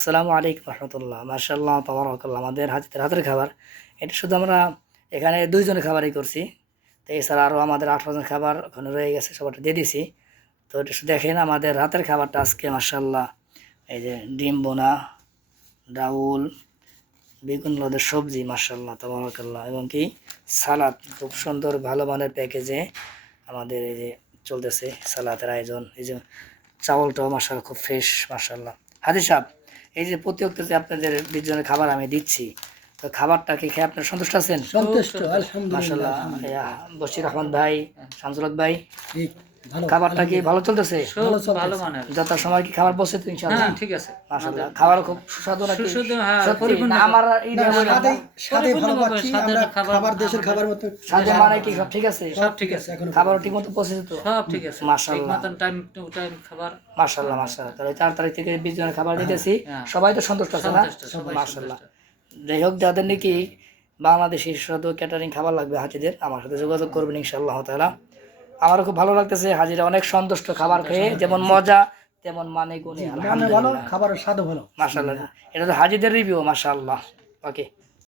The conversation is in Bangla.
আসসালামু আলাইকুম রহমতুল্লাহ। মাশাআল্লাহ তাবারাকাল্লাহ। আমাদের হাজিদের হাতের খাবার এটা শুধু আমরা এখানে 2 জনের খাবারই করছি। তো এছাড়া আরও আমাদের 18 জন খাবার ওখানে রয়ে গেছে, সবারটা দিয়ে দিছি। তো এটা শুধু দেখেন আমাদের রাতের খাবারটা আজকে মাশাআল্লাহ এই যে ডিম বোনা, ডাউল, বেগুন লদের সবজি মাশাআল্লাহ তাবারাকাল্লাহ, এবং কি সালাদ খুব সুন্দর ভালো মানের প্যাকেজে আমাদের এই যে চলতেছে সালাদের আয়োজন। এই যে চাউলটাও মাশাআল্লাহ খুব ফ্রেশ মাশাআল্লাহ। হাজি সাহেব, এই যে প্রতি অক্টে আপনাদের 20 জনের খাবার আমি দিচ্ছি, তো খাবারটা কি খেয়ে আপনারা সন্তুষ্ট আছেন? সন্তুষ্ট আলহামদুলিল্লাহ মাশাআল্লাহ। আলহামদুলিল্লাহ। বশির আহমদ ভাই, শামসুল হক ভাই, ঠিক ভালো খাবারটা কি ভালো চলতেছে? ভালো ভালো চলতেছে। মানের। যথাসময় কি খাবার পৌঁছে তো ইনশাআল্লাহ? হ্যাঁ, ঠিক আছে। মাশাআল্লাহ। খাবার খুব সুস্বাদু নাকি? সুস্বাদু, হ্যাঁ, সত্যি পরিপূর্ণ। না আমার এই না, বললাম না। স্বাদে ভালো পরিপূর্ণভাবে পাচ্ছি স্বাদের আমরা। খাবার খাবার দেশের আমাদের- খাবার মতো স্বাদে মানে কি সব ঠিক আছে? সব ঠিক আছে। এখনো খাবার ঠিক মতো পৌঁছেছে তো? সব ঠিক আছে। ঠিক মাশাআল্লাহ। মতন টাইম টু টাইম খাবার। মাশাআল্লাহ মাশাআল্লাহ। তাহলে 4 তারিখ থেকে 20 জনের খাবার দিতেছি, হ্যাঁ। সবাই তো সন্তুষ্ট আছে না? সন্তুষ্ট, সবাই মাশাআল্লাহ। সন্তুষ্ট। যাই হোক, যাদের নাকি বাংলাদেশি সুস্বাদু ক্যাটারিং খাবার লাগবে হাজিদের, আমার সাথে যোগাযোগ করবেন ইনশাআল্লাহ তাআলা। আমারও খুব ভালো লাগতেছে, হাজিরা অনেক সন্তুষ্ট খাবার খেয়ে, যেমন মজা তেমন মানে গুণে মানে ভালো, আলহামদুলিল্লাহ খাবারের স্বাদও ভালো। মাশাআল্লাহ। এটা তো হাজিদের রিভিউ মাশাআল্লাহ। ওকে।